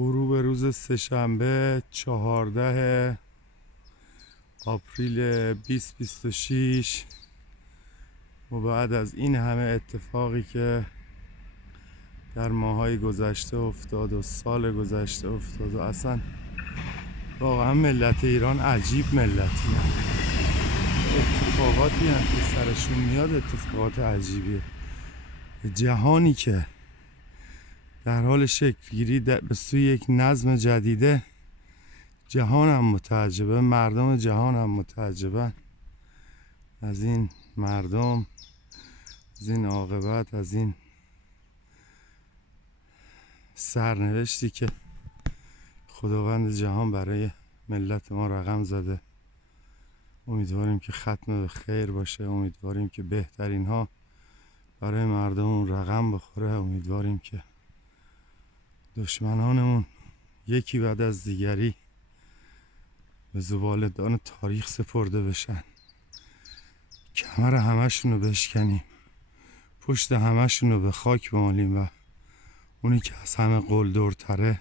غروب روز سه‌شنبه 14 آپریل 2026 و بعد از این همه اتفاقی که در ماهای گذشته افتاد و سال گذشته افتاد و اصلا واقعا ملت ایران عجیب ملتی هم. اتفاقاتی هم که سرشون میاد اتفاقات عجیبیه. جهانی که در حال شکل گیری به سوی یک نظم جدیده، جهان هم متعجبه، مردم جهان هم متعجبن از این مردم، از این عاقبت، از این سرنوشتی که خداوند جهان برای ملت ما رقم زده. امیدواریم که ختم به خیر باشه، امیدواریم که بهترین ها برای مردممون رقم بخوره، امیدواریم که دشمنانمون یکی بعد از دیگری به زباله‌دان تاریخ سپرده بشن، کمر همشون رو بشکنیم، پشت همشون رو به خاک بمالیم و اونی که از همه قلدرتره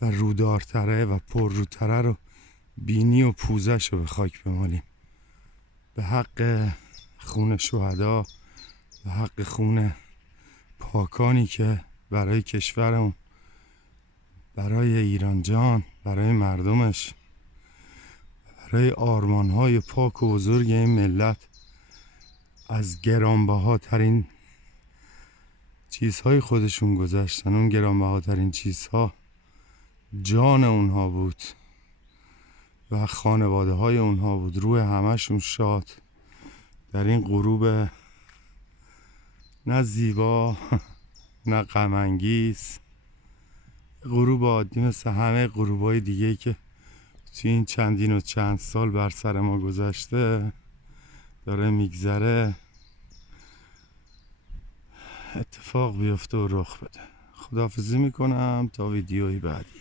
و رودارتره و پرروتره رو بینی و پوزش رو به خاک بمالیم. به حق خون شهدا، به حق خون پاکانی که برای کشورمون، برای ایران جان، برای مردمش، برای آرمانهای پاک و بزرگ این ملت از گرانبهاترین چیزهای خودشون گذشتن. اون گرانبهاترین چیزها جان اونها بود و خانواده های اونها بود. روح همشون شاد در این غروب نه زیبا نه غم انگیز، غروب عادی مثل همه غروبای دیگه‌ای که توی این چندین و چند سال بر سر ما گذشته داره میگذره اتفاق بیفته و رخ بده. خداحافظی میکنم تا ویدیوی بعدی.